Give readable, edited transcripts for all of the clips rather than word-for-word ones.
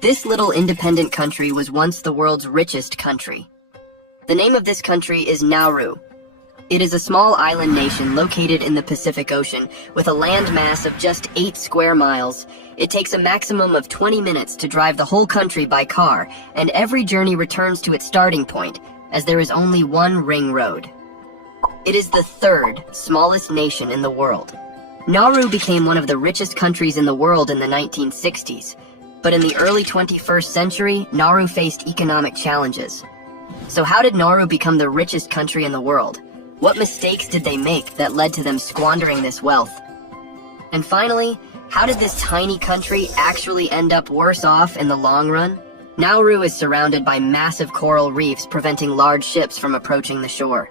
This little independent country was once the world's richest country. The name of this country is Nauru. It is a small island nation located in the Pacific Ocean with a land mass of just 8 square miles. It takes a maximum of 20 minutes to drive the whole country by car, and every journey returns to its starting point, as there is only one ring road. It is the third smallest nation in the world. Nauru became one of the richest countries in the world in the 1960s, but in the early 21st century, Nauru faced economic challenges. So how did Nauru become the richest country in the world? What mistakes did they make that led to them squandering this wealth? And finally, how did this tiny country actually end up worse off in the long run? Nauru is surrounded by massive coral reefs preventing large ships from approaching the shore.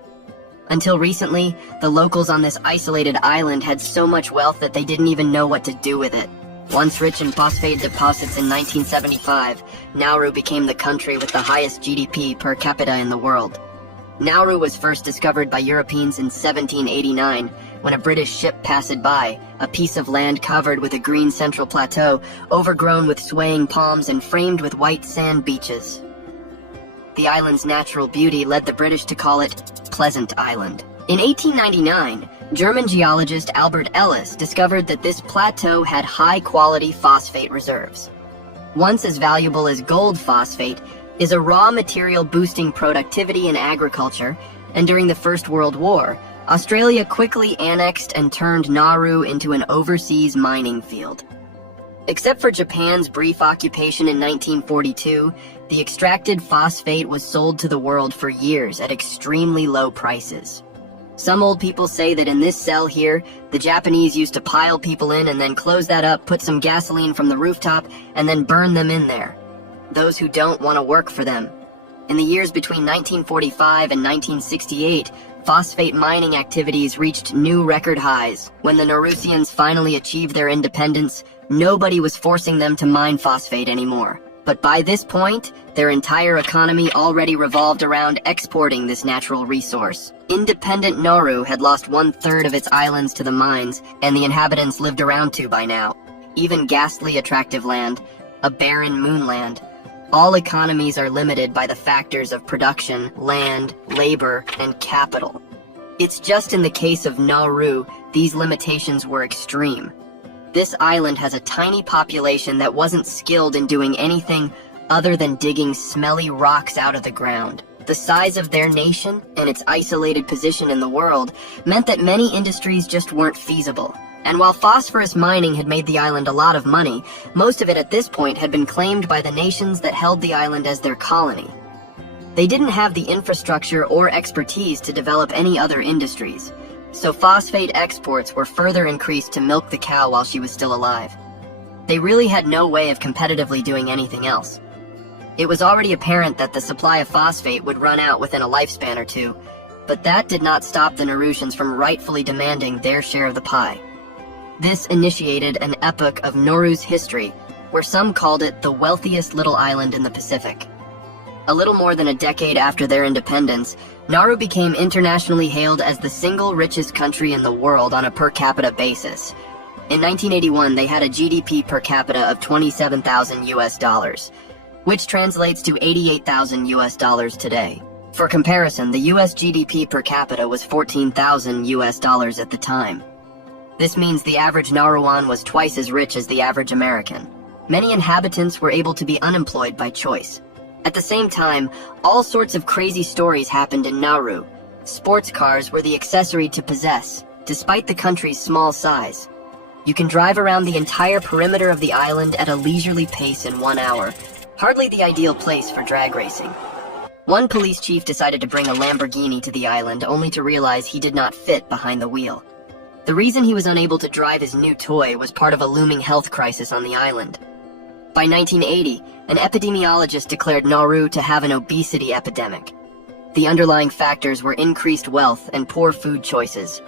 Until recently, the locals on this isolated island had so much wealth that they didn't even know what to do with it. Once rich in phosphate deposits in 1975, Nauru became the country with the highest GDP per capita in the world. Nauru was first discovered by Europeans in 1789, when a British ship passed by, a piece of land covered with a green central plateau, overgrown with swaying palms and framed with white sand beaches. The island's natural beauty led the British to call it Pleasant Island. In 1899, German geologist Albert Ellis discovered that this plateau had high-quality phosphate reserves. Once as valuable as gold, phosphate is a raw material boosting productivity in agriculture, and during the First World War, Australia quickly annexed and turned Nauru into an overseas mining field. Except for Japan's brief occupation in 1942, the extracted phosphate was sold to the world for years at extremely low prices. Some old people say that in this cell here, the Japanese used to pile people in and then close that up, put some gasoline from the rooftop, and then burn them in there. Those who don't want to work for them. In the years between 1945 and 1968, phosphate mining activities reached new record highs. When the Naurusians finally achieved their independence, nobody was forcing them to mine phosphate anymore. But by this point, their entire economy already revolved around exporting this natural resource. Independent Nauru had lost 1/3 of its islands to the mines, and the inhabitants lived around to by now. Even ghastly attractive land, a barren moonland. All economies are limited by the factors of production, land, labor, and capital. It's just in the case of Nauru, these limitations were extreme. This island has a tiny population that wasn't skilled in doing anything other than digging smelly rocks out of the ground. The size of their nation and its isolated position in the world meant that many industries just weren't feasible. And while phosphorus mining had made the island a lot of money, most of it at this point had been claimed by the nations that held the island as their colony. They didn't have the infrastructure or expertise to develop any other industries. So phosphate exports were further increased to milk the cow while she was still alive. They really had no way of competitively doing anything else. It was already apparent that the supply of phosphate would run out within a lifespan or two, but that did not stop the Naurusians from rightfully demanding their share of the pie. This initiated an epoch of Nauru's history, where some called it the wealthiest little island in the Pacific. A little more than a decade after their independence, Nauru became internationally hailed as the single richest country in the world on a per capita basis. In 1981, they had a GDP per capita of $27,000, which translates to $88,000 today. For comparison, the US GDP per capita was $14,000 at the time. This means the average Nauruan was twice as rich as the average American. Many inhabitants were able to be unemployed by choice. At the same time, all sorts of crazy stories happened in Nauru. Sports cars were the accessory to possess, despite the country's small size. You can drive around the entire perimeter of the island at a leisurely pace in 1 hour, hardly the ideal place for drag racing. One police chief decided to bring a Lamborghini to the island only to realize he did not fit behind the wheel. The reason he was unable to drive his new toy was part of a looming health crisis on the island. By 1980, an epidemiologist declared Nauru to have an obesity epidemic. The underlying factors were increased wealth and poor food choices.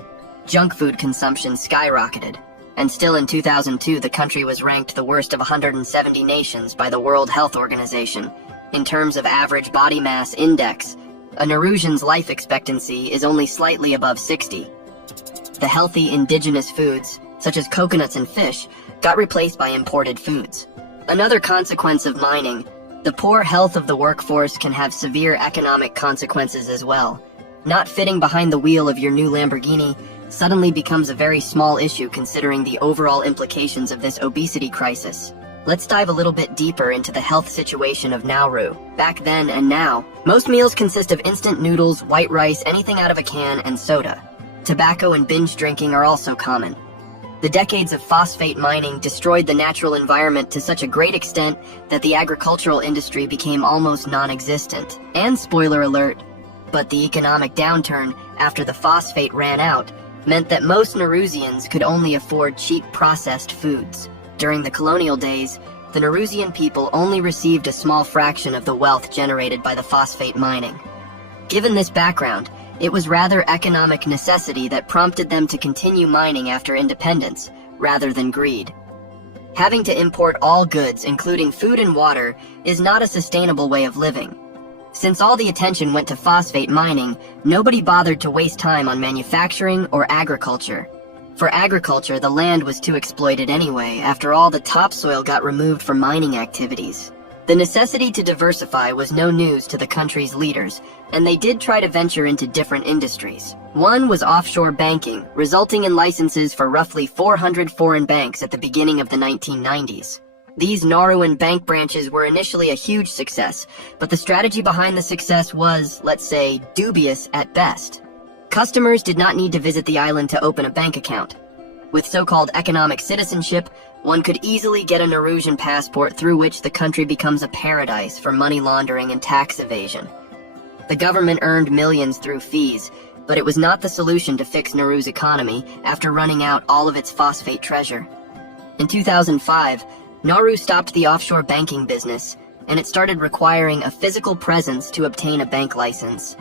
Junk food consumption skyrocketed, and still in 2002 the country was ranked the worst of 170 nations by the World Health Organization. In terms of average body mass index, a Naurusian's life expectancy is only slightly above 60. The healthy indigenous foods, such as coconuts and fish, got replaced by imported foods. Another consequence of mining, the poor health of the workforce can have severe economic consequences as well. Not fitting behind the wheel of your new Lamborghini suddenly becomes a very small issue considering the overall implications of this obesity crisis. Let's dive a little bit deeper into the health situation of Nauru. Back then and now, most meals consist of instant noodles, white rice, anything out of a can, and soda. Tobacco and binge drinking are also common. The decades of phosphate mining destroyed the natural environment to such a great extent that the agricultural industry became almost non-existent. And spoiler alert, but the economic downturn after the phosphate ran out meant that most Naurusians could only afford cheap processed foods. During the colonial days, the Naurusian people only received a small fraction of the wealth generated by the phosphate mining. Given this background, it was rather economic necessity that prompted them to continue mining after independence, rather than greed. Having to import all goods, including food and water, is not a sustainable way of living. Since all the attention went to phosphate mining, nobody bothered to waste time on manufacturing or agriculture. For agriculture, the land was too exploited anyway, after all the topsoil got removed for mining activities. The necessity to diversify was no news to the country's leaders, and they did try to venture into different industries. One was offshore banking, resulting in licenses for roughly 400 foreign banks at the beginning of the 1990s. These Nauruan bank branches were initially a huge success, but the strategy behind the success was, let's say, dubious at best. Customers did not need to visit the island to open a bank account. With so-called economic citizenship, one could easily get a Naurusian passport through which the country becomes a paradise for money laundering and tax evasion. The government earned millions through fees, but it was not the solution to fix Nauru's economy after running out all of its phosphate treasure. In 2005, Nauru stopped the offshore banking business, and it started requiring a physical presence to obtain a bank license.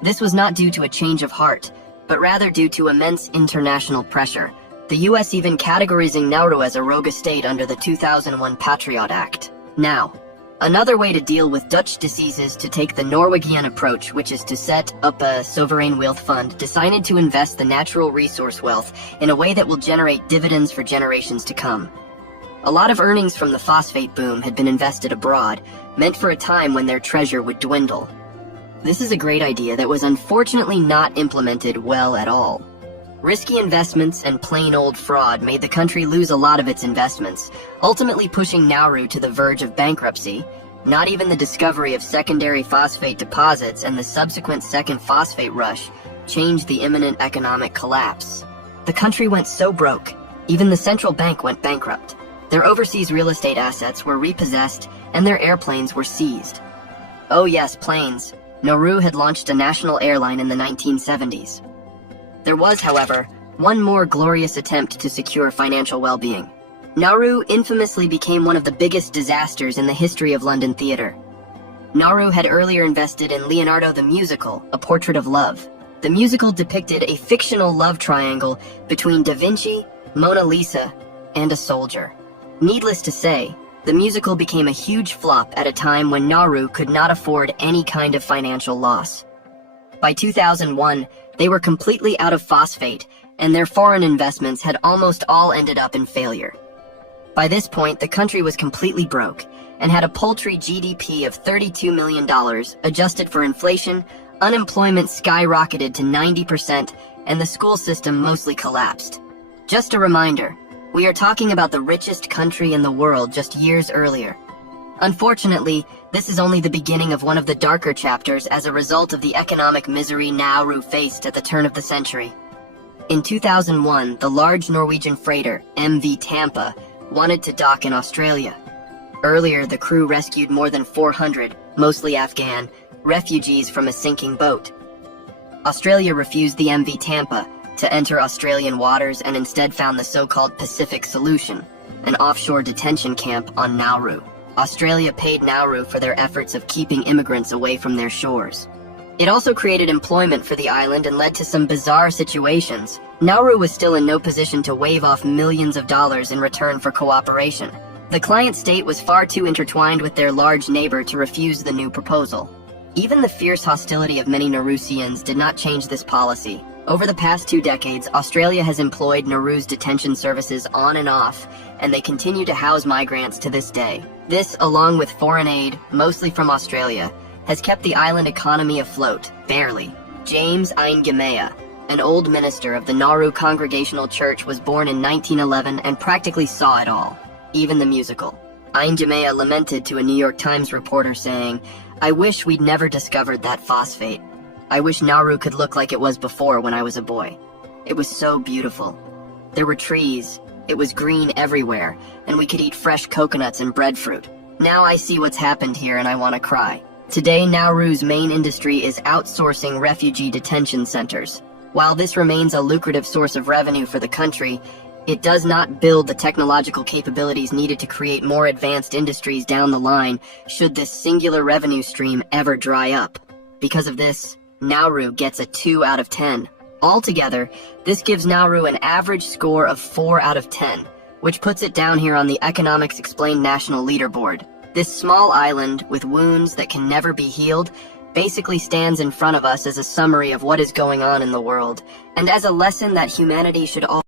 This was not due to a change of heart, but rather due to immense international pressure, the US even categorizing Nauru as a rogue state under the 2001 Patriot Act. Now, another way to deal with Dutch disease is to take the Norwegian approach, which is to set up a sovereign wealth fund designed to invest the natural resource wealth in a way that will generate dividends for generations to come. A lot of earnings from the phosphate boom had been invested abroad, meant for a time when their treasure would dwindle. This is a great idea that was unfortunately not implemented well at all. Risky investments and plain old fraud made the country lose a lot of its investments, ultimately pushing Nauru to the verge of bankruptcy. Not even the discovery of secondary phosphate deposits and the subsequent second phosphate rush changed the imminent economic collapse. The country went so broke, even the central bank went bankrupt. Their overseas real estate assets were repossessed and their airplanes were seized. Oh yes, planes. Nauru had launched a national airline in the 1970s. There was, however, one more glorious attempt to secure financial well-being. Nauru infamously became one of the biggest disasters in the history of London theater. Nauru had earlier invested in Leonardo the Musical, A Portrait of Love. The musical depicted a fictional love triangle between Da Vinci, Mona Lisa, and a soldier. Needless to say, the musical became a huge flop at a time when Nauru could not afford any kind of financial loss. By 2001, they were completely out of phosphate, and their foreign investments had almost all ended up in failure. By this point, the country was completely broke, and had a paltry GDP of $32 million, adjusted for inflation, unemployment skyrocketed to 90%, and the school system mostly collapsed. Just a reminder, we are talking about the richest country in the world just years earlier. Unfortunately, this is only the beginning of one of the darker chapters as a result of the economic misery Nauru faced at the turn of the century. In 2001, the large Norwegian freighter, MV Tampa, wanted to dock in Australia. Earlier, the crew rescued more than 400, mostly Afghan, refugees from a sinking boat. Australia refused the MV Tampa to enter Australian waters and instead found the so-called Pacific Solution, an offshore detention camp on Nauru. Australia paid Nauru for their efforts of keeping immigrants away from their shores. It also created employment for the island and led to some bizarre situations. Nauru was still in no position to wave off millions of dollars in return for cooperation. The client state was far too intertwined with their large neighbor to refuse the new proposal. Even the fierce hostility of many Naurusians did not change this policy. Over the past 2 decades, Australia has employed Nauru's detention services on and off, and they continue to house migrants to this day. This, along with foreign aid, mostly from Australia, has kept the island economy afloat, barely. James Aingemea, an old minister of the Nauru Congregational Church, was born in 1911 and practically saw it all, even the musical. Aingemea lamented to a New York Times reporter saying, "I wish we'd never discovered that phosphate. I wish Nauru could look like it was before when I was a boy. It was so beautiful. There were trees, it was green everywhere, and we could eat fresh coconuts and breadfruit. Now I see what's happened here and I want to cry." Today, Nauru's main industry is outsourcing refugee detention centers. While this remains a lucrative source of revenue for the country, it does not build the technological capabilities needed to create more advanced industries down the line should this singular revenue stream ever dry up. Because of this, Nauru gets a 2 out of 10. Altogether, this gives Nauru an average score of 4 out of 10, which puts it down here on the Economics Explained National Leaderboard. This small island, with wounds that can never be healed, basically stands in front of us as a summary of what is going on in the world, and as a lesson that humanity should all